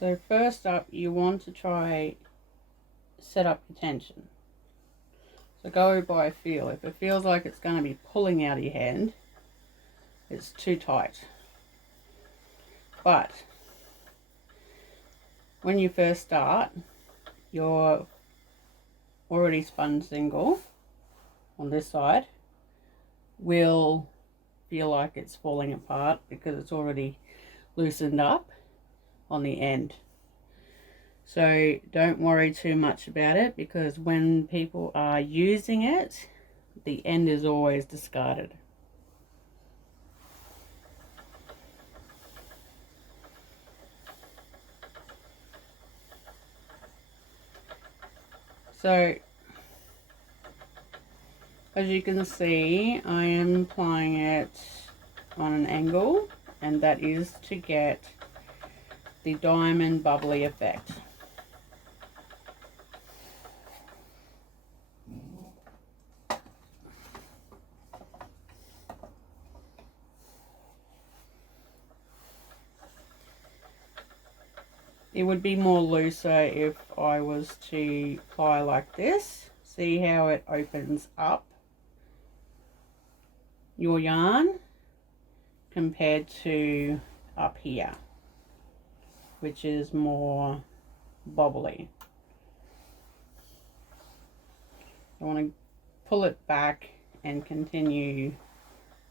So first up, you want to try set up your tension. So go by feel. If it feels like it's going to be pulling out of your hand, it's too tight. But when you first start, your already spun single on this side will feel like it's falling apart because it's already loosened up on the end. So don't worry too much about it, because when people are using it, the end is always discarded. So as you can see, I am applying it on an angle, and that is to get the diamond bubbly effect. It would be more looser if I was to ply like this. See how it opens up your yarn compared to up here, which is more bubbly. I want to pull it back and continue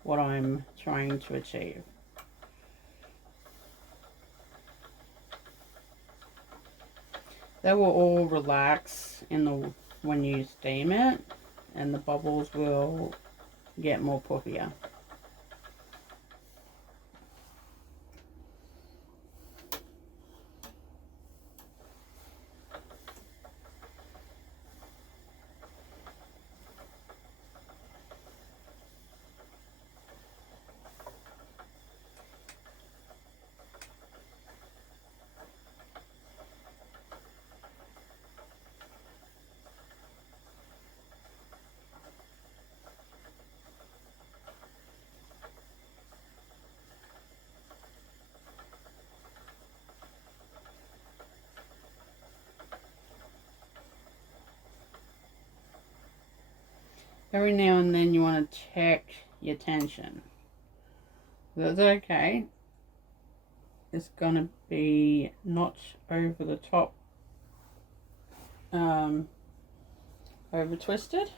what I'm trying to achieve. They will all relax when you steam it, and the bubbles will get more puffier. Every now and then you want to check your tension. That's okay. It's going to be not over the top, over twisted.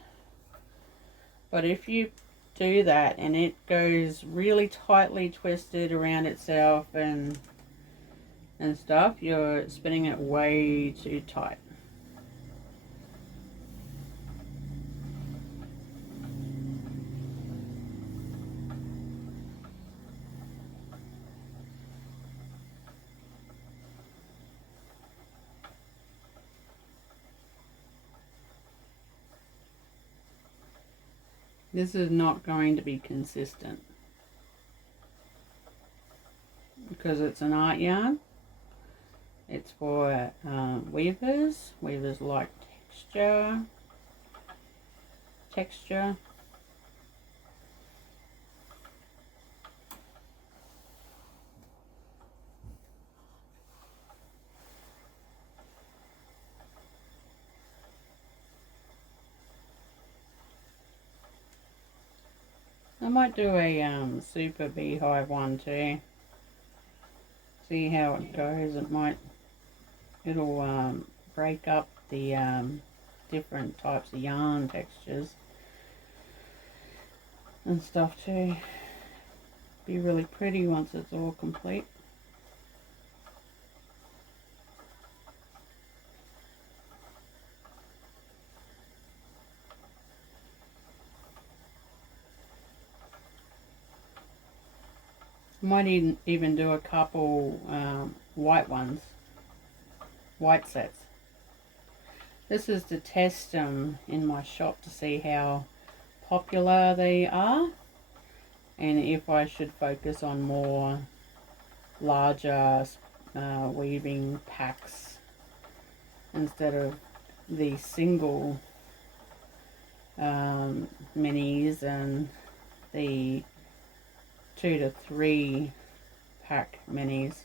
But if you do that and it goes really tightly twisted around itself and stuff, you're spinning it way too tight. This is not going to be consistent because it's an art yarn. It's for weavers. Weavers like texture. I might do a super beehive one too. See how it goes. It'll break up the different types of yarn textures and stuff too. Be really pretty once it's all complete. Might even do a couple white sets. This is to test them in my shop to see how popular they are, and if I should focus on more larger weaving packs instead of the single minis and the 2 to 3 pack minis.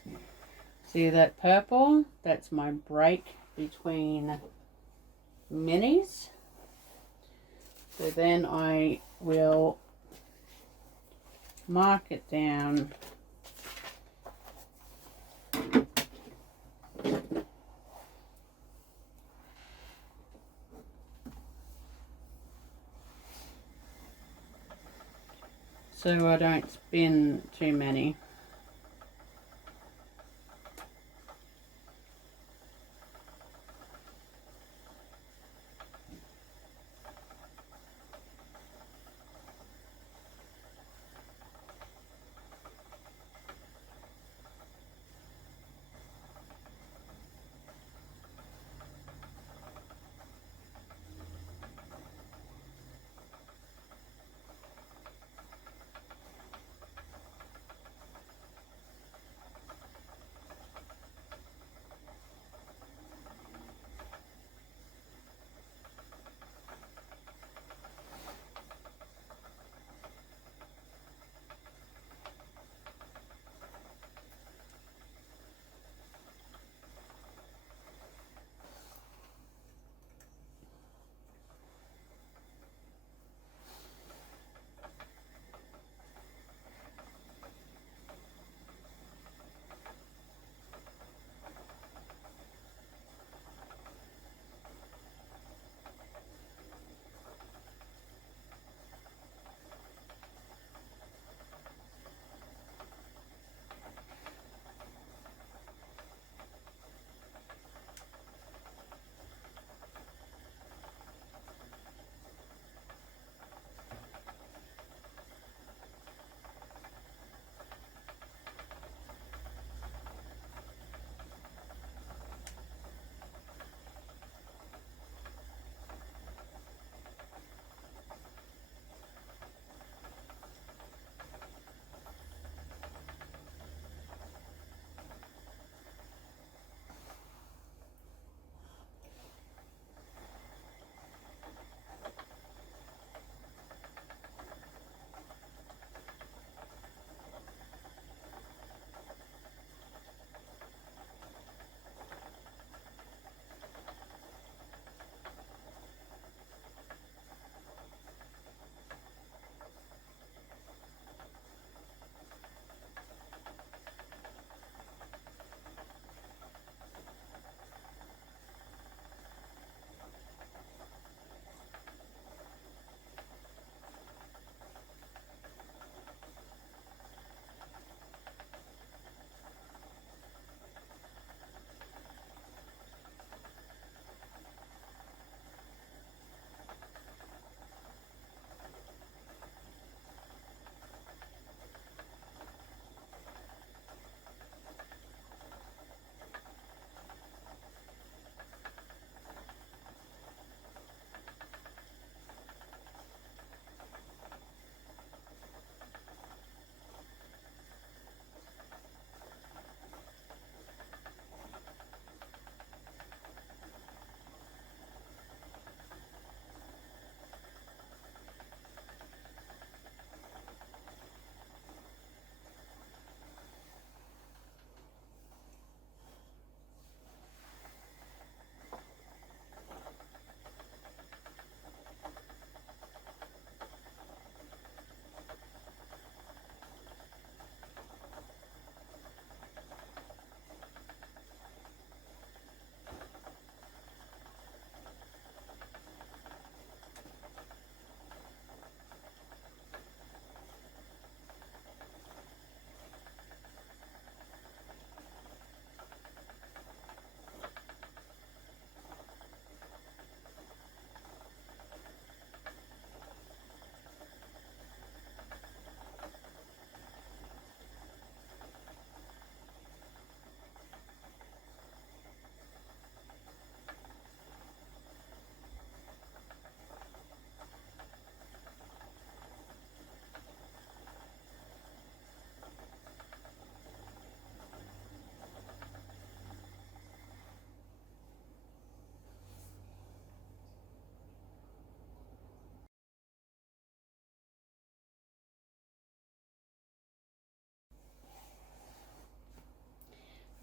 See that purple? That's my break between minis. So then I will mark it down so I don't spin too many.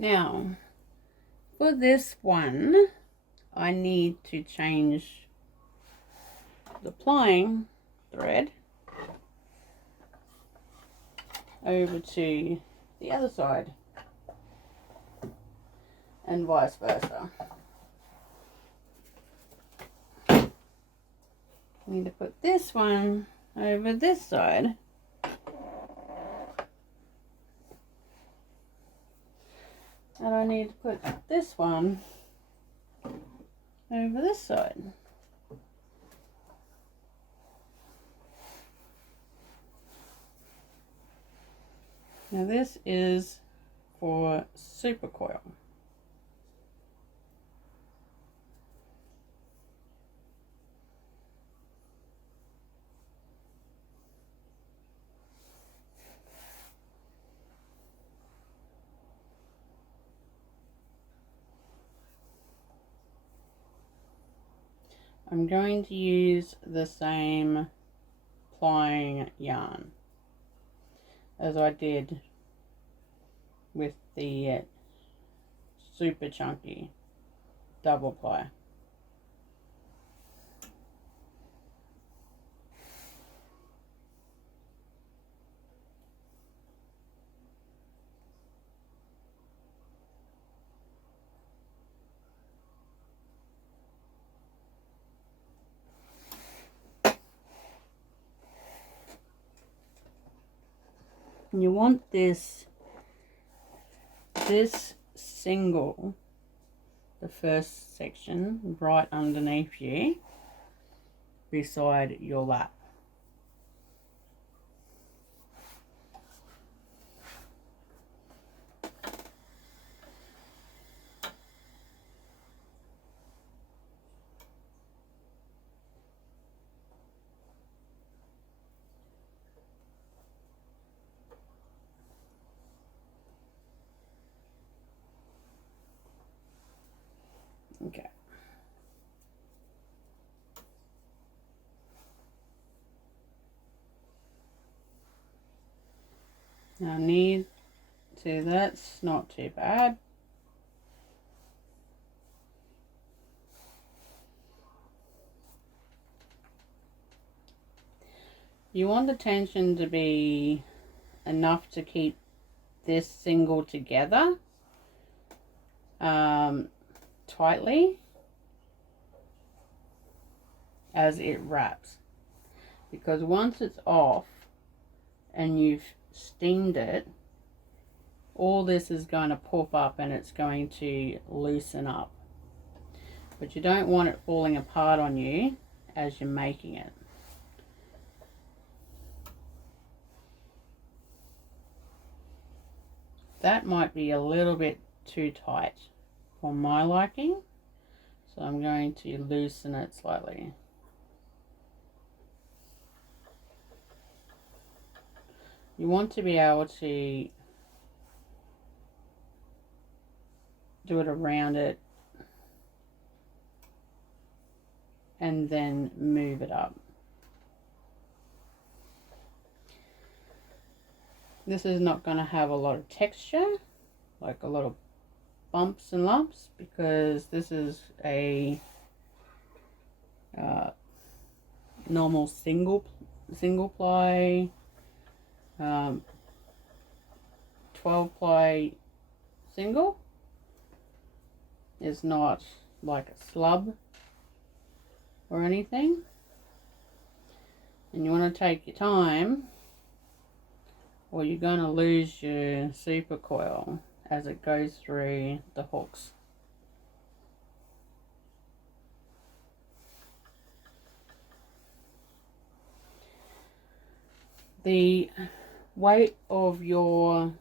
Now, for this one, I need to change the plying thread over to the other side and vice versa. I need to put this one over this side. And I need to put this one over this side. Now this is for supercoil. I'm going to use the same plying yarn as I did with the super chunky double ply. You want this single, the first section, right underneath you, beside your lap. Okay. Now that's not too bad. You want the tension to be enough to keep this single together tightly as it wraps, because once it's off and you've steamed it, all this is going to pop up and it's going to loosen up, but you don't want it falling apart on you as you're making it. That might be a little bit too tight for my liking, so I'm going to loosen it slightly. You want to be able to do it around it and then move it up. This is not going to have a lot of texture, like a lot of bumps and lumps, because this is a normal single ply 12 ply single. Is not like a slub or anything, and you want to take your time or you're going to lose your super coil as it goes through the hooks. The weight of your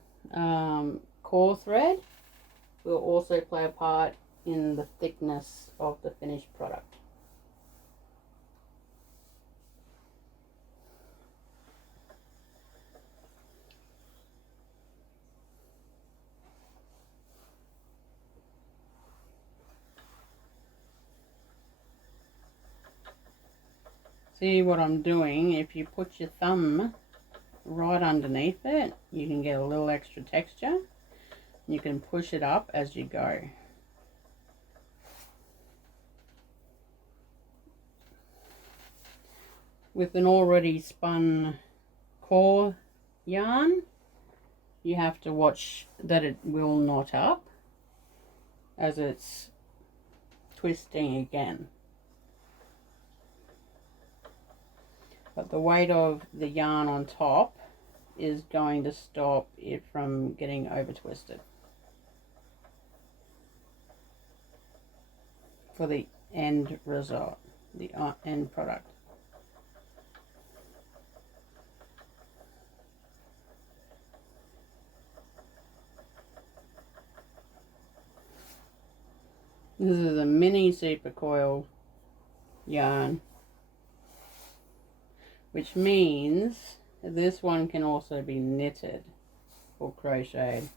core thread will also play a part in the thickness of the finished product. See what I'm doing? If you put your thumb right underneath it, you can get a little extra texture. You can push it up as you go. With an already spun core yarn, you have to watch that it will knot up as it's twisting again. But the weight of the yarn on top is going to stop it from getting over twisted for the end result, the end product. This is a mini supercoil yarn, which means this one can also be knitted or crocheted.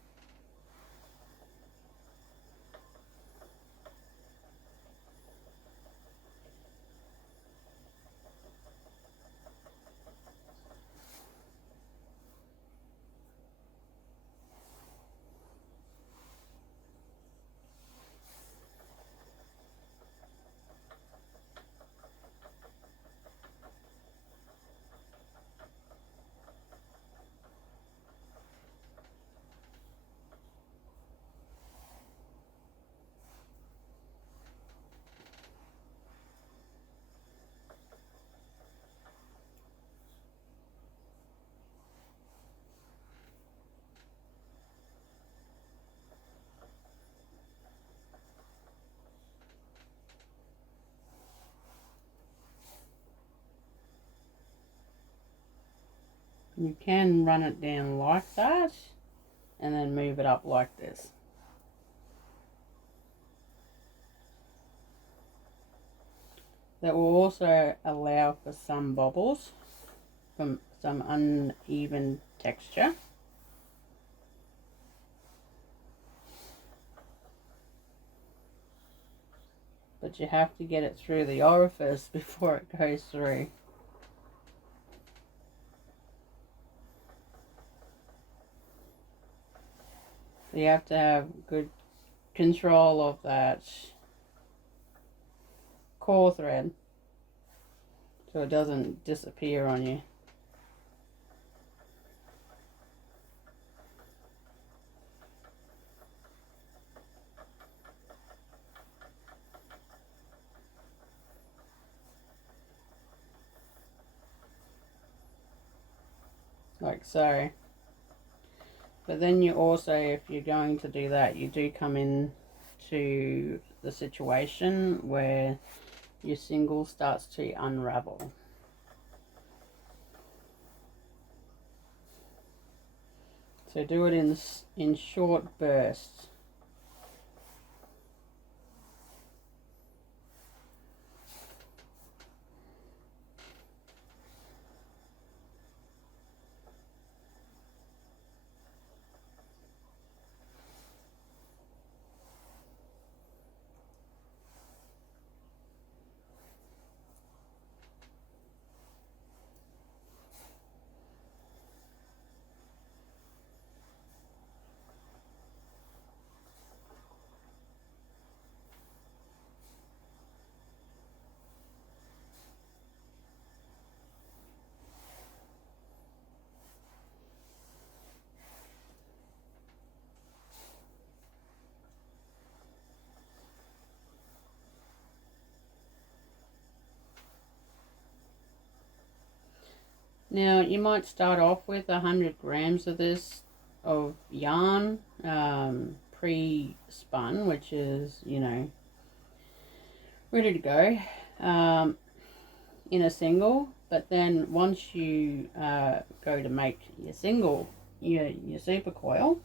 You can run it down like that and then move it up like this. That will also allow for some bobbles from some uneven texture. But you have to get it through the orifice before it goes through. So you have to have good control of that core thread so it doesn't disappear on you. Like so. But then you also, if you're going to do that, you do come in to the situation where your single starts to unravel. So do it in short bursts. Now you might start off with 100 grams of this of yarn pre-spun, which is, you know, ready to go in a single. But then once you go to make your single, your super coil,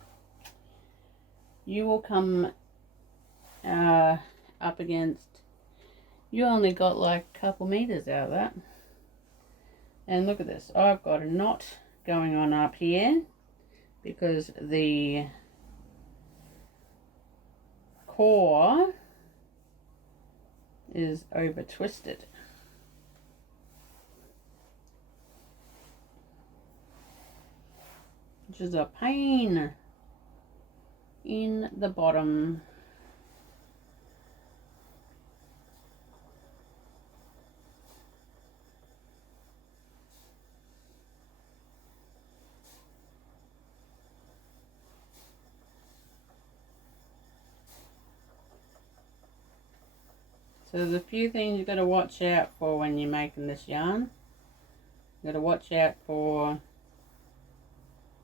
you will come up against, you only got like a couple meters out of that. And look at this, I've got a knot going on up here because the core is over twisted. Which is a pain. in the bottom. So there's a few things you've got to watch out for when you're making this yarn. You've got to watch out for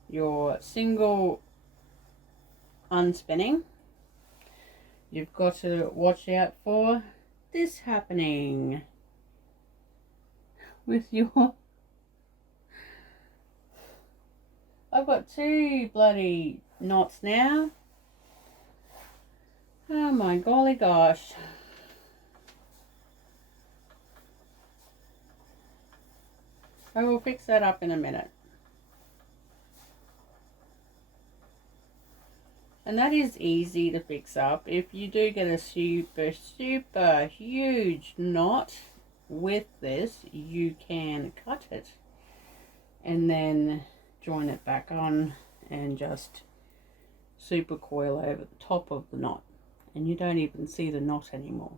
your single unspinning. You've got to watch out for this happening with your... I've got 2 bloody knots now. Oh my golly gosh. I will fix that up in a minute. And that is easy to fix up. If you do get a super huge knot with this, you can cut it and then join it back on and just super coil over the top of the knot, and you don't even see the knot anymore.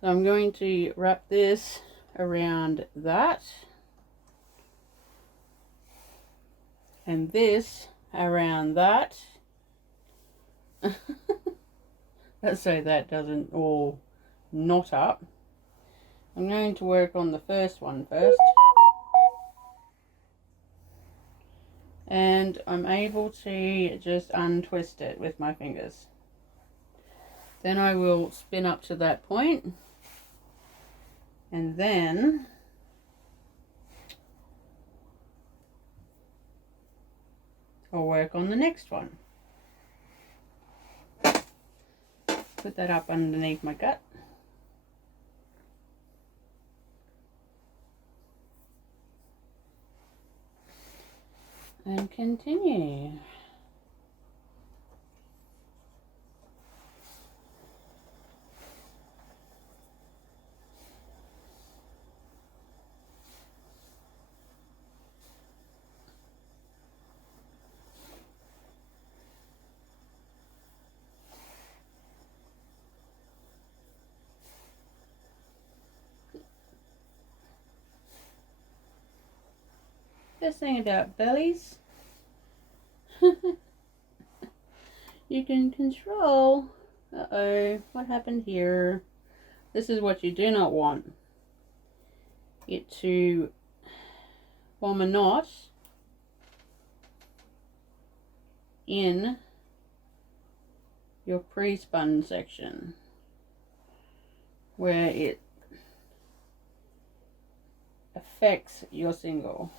So I'm going to wrap this around that, and this around that, so that doesn't all knot up. I'm going to work on the first one first, and I'm able to just untwist it with my fingers. Then I will spin up to that point, and then I'll work on the next one. Put that up underneath my gut. And continue. Best thing about bellies, you can control, what happened here? This is what you do not want. It to form a knot in your pre-spun section where it affects your single.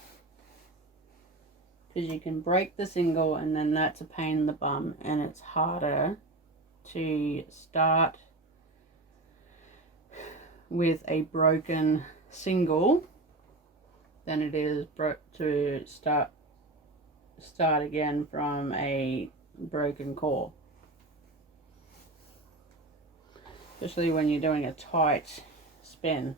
Because you can break the single, and then that's a pain in the bum, and it's harder to start with a broken single than it is to start again from a broken core, especially when you're doing a tight spin.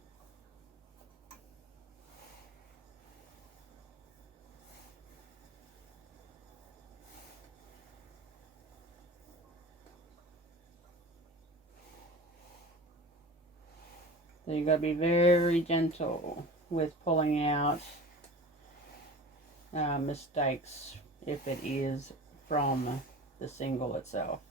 So you've got to be very gentle with pulling out mistakes if it is from the single itself.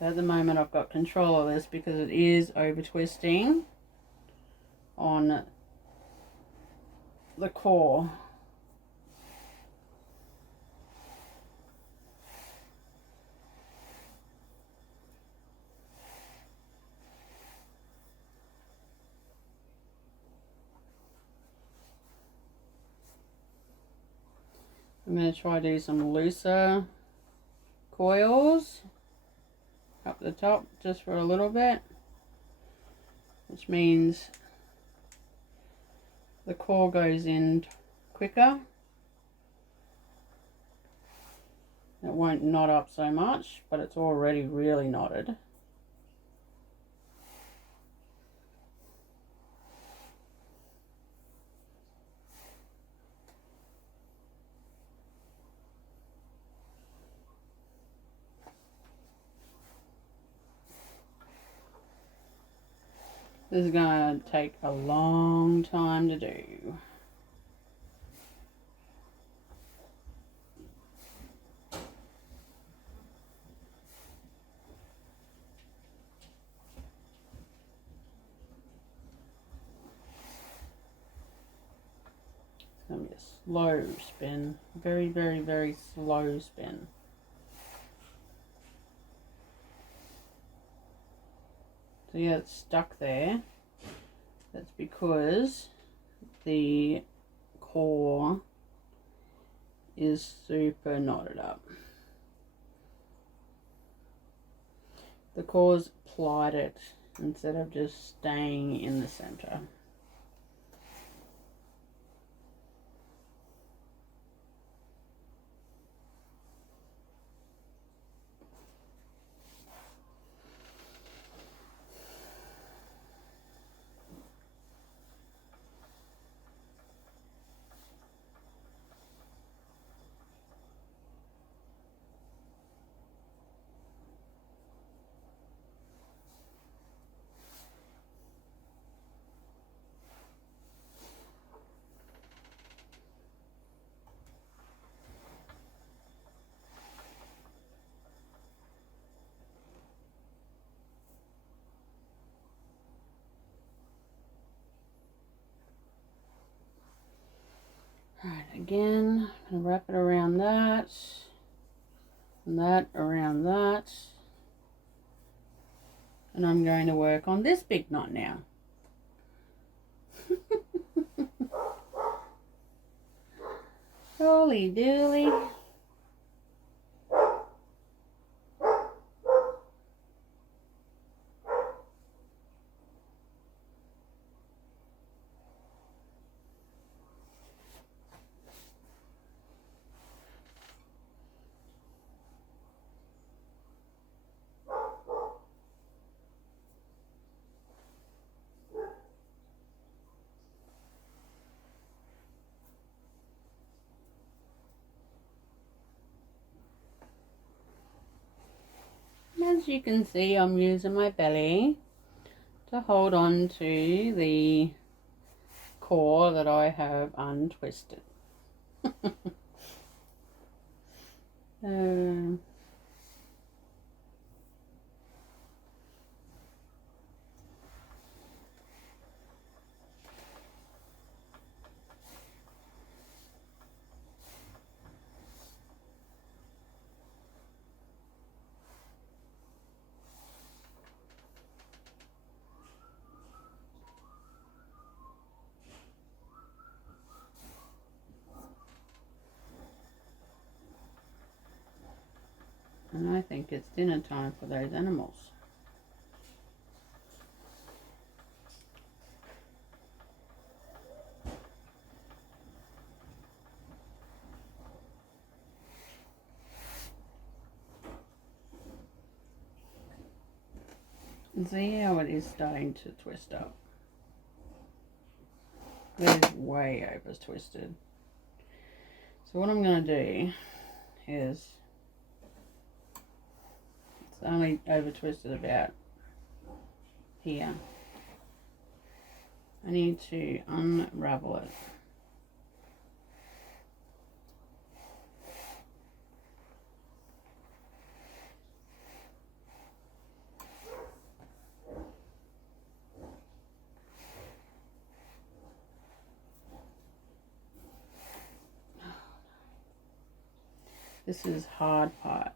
At the moment I've got control of this because it is over twisting on the core. I'm going to try to do some looser coils up the top just for a little bit, which means the core goes in quicker. It won't knot up so much, but it's already really knotted. This is going to take a long time to do. It's going to be a slow spin. Very, very, very slow spin. So yeah, it's stuck there. That's because the core is super knotted up. The core's plied it instead of just staying in the center. Alright, again, I'm going to wrap it around that, and that around that, and I'm going to work on this big knot now. Holy dooly. As you can see, I'm using my belly to hold on to the core that I have untwisted. And I think it's dinner time for those animals. And see how it is starting to twist up. It's way over twisted. So what I'm going to do is, it's only over twisted about here. I need to unravel it. This is hard part.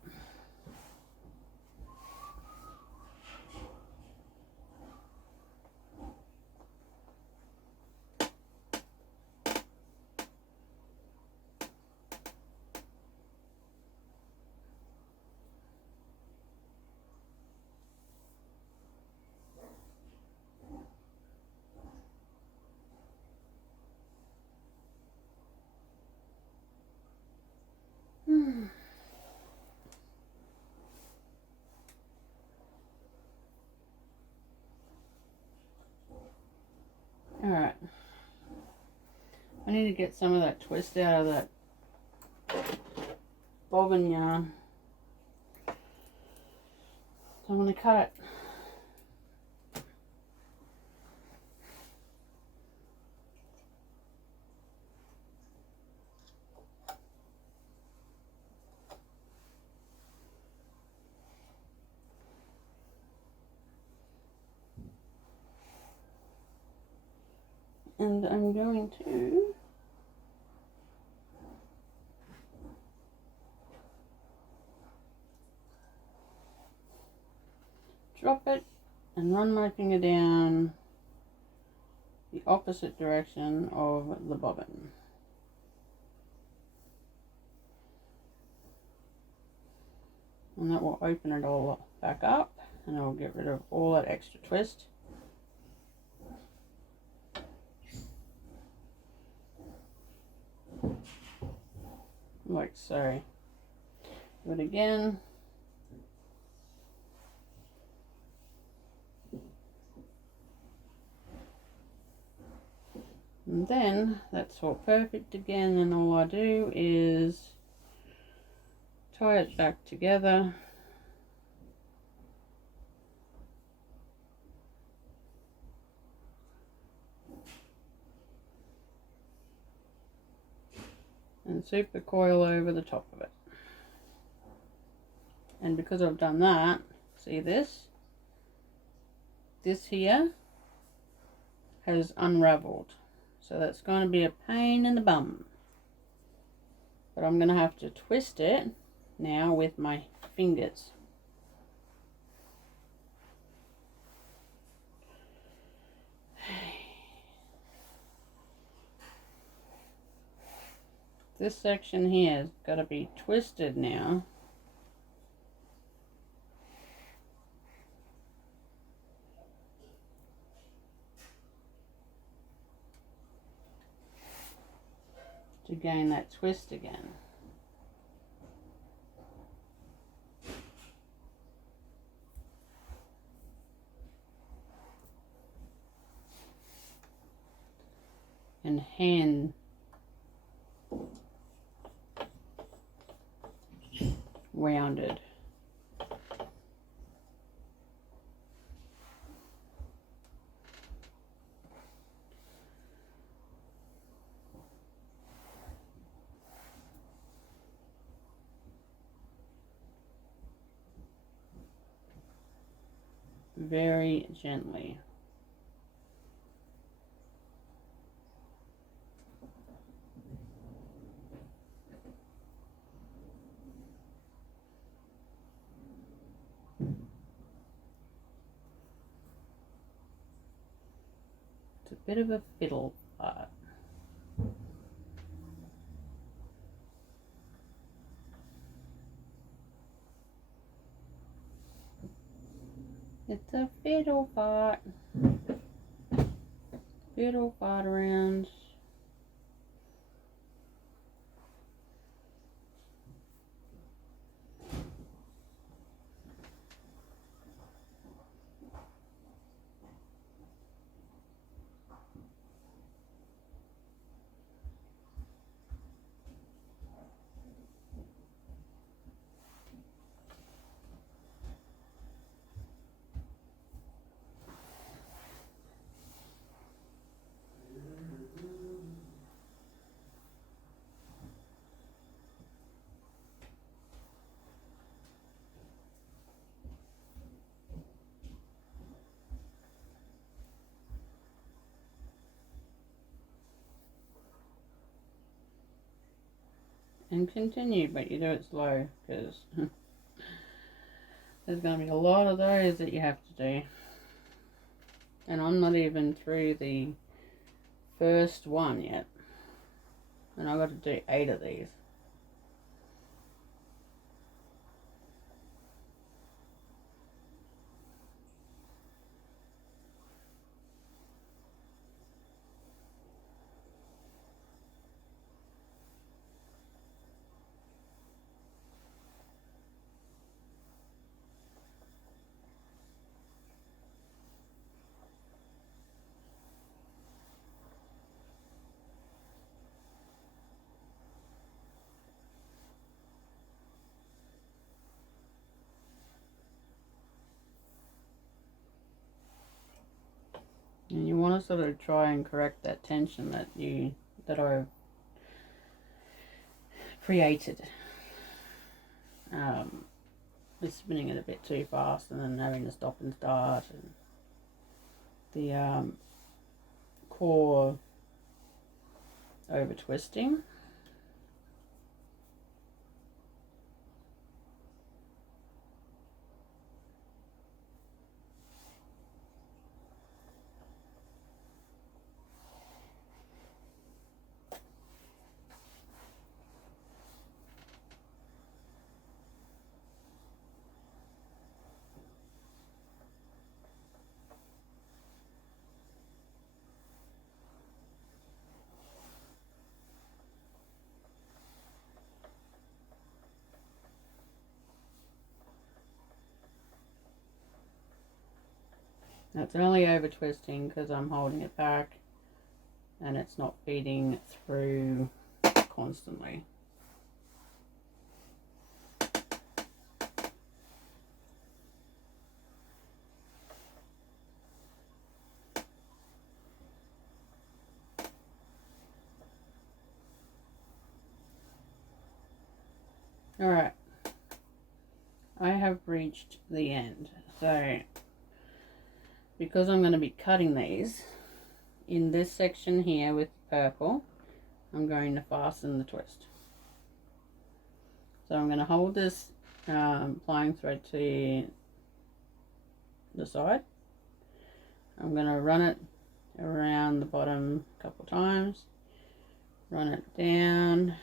Alright, I need to get some of that twist out of that bobbin yarn. So I'm going to cut it. And I'm going to drop it and run my finger down the opposite direction of the bobbin. And that will open it all back up, and I'll get rid of all that extra twist. Like so. Do it again. And then that's all perfect again, and all I do is tie it back together. And super coil over the top of it. And because I've done that, see this here has unraveled. So that's going to be a pain in the bum. But I'm going to have to twist it now with my fingers. This section here has got to be twisted now. To gain that twist again. And hand rounded. Very gently. It's a bit of a fiddle part. It's a fiddle part. Fiddle part around. And continue, but you do it slow, because there's going to be a lot of those that you have to do. And I'm not even through the first one yet. And I've got to do 8 of these. And you want to sort of try and correct that tension that I've created. Just spinning it a bit too fast and then having to stop and start, and the core over twisting. It's only over twisting because I'm holding it back and it's not feeding through constantly. Alright, I have reached the end. So, because I'm going to be cutting these, in this section here with purple, I'm going to fasten the twist. So I'm going to hold this plying thread to the side. I'm going to run it around the bottom a couple times, run it down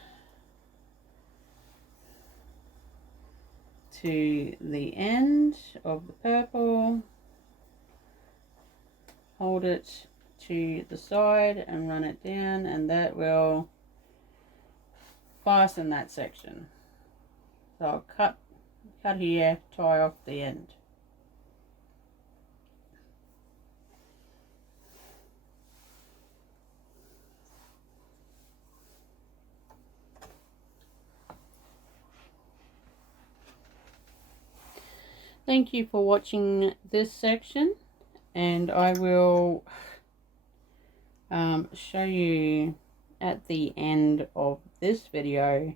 to the end of the purple, hold it to the side and run it down, and that will fasten that section. So I'll cut here, tie off the end. Thank you for watching this section, and I will show you at the end of this video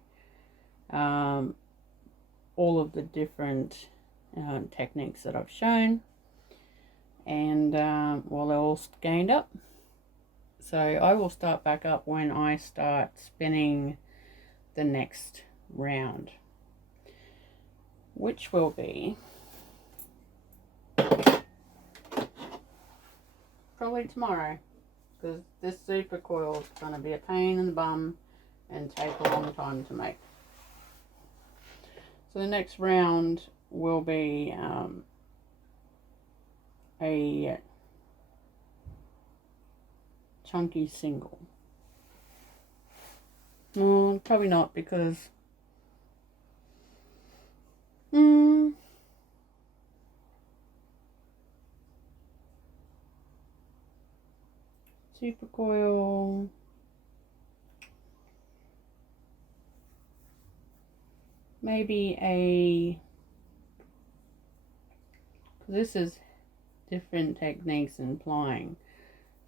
all of the different techniques that I've shown, and well, they're all gained up. So I will start back up when I start spinning the next round, which will be probably tomorrow, because this super coil is going to be a pain in the bum and take a long time to make. So the next round will be a chunky single. Probably not, because super coil, maybe this is different techniques in plying.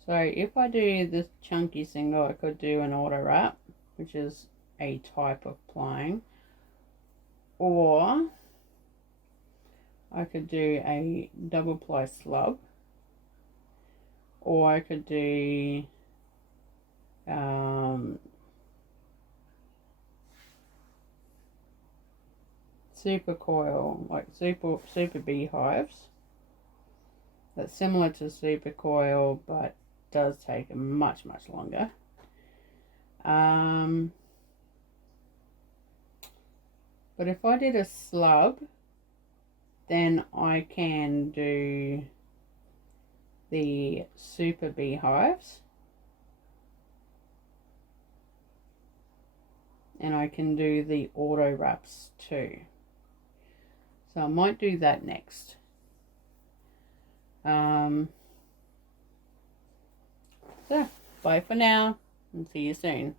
So if I do this chunky single, I could do an auto wrap, which is a type of plying, or I could do a double ply slub, or I could do super coil, like super beehives. That's similar to super coil, but does take much longer. But if I did a slub, then I can do the super beehives, and I can do the auto wraps too. So I might do that next. So bye for now, and see you soon.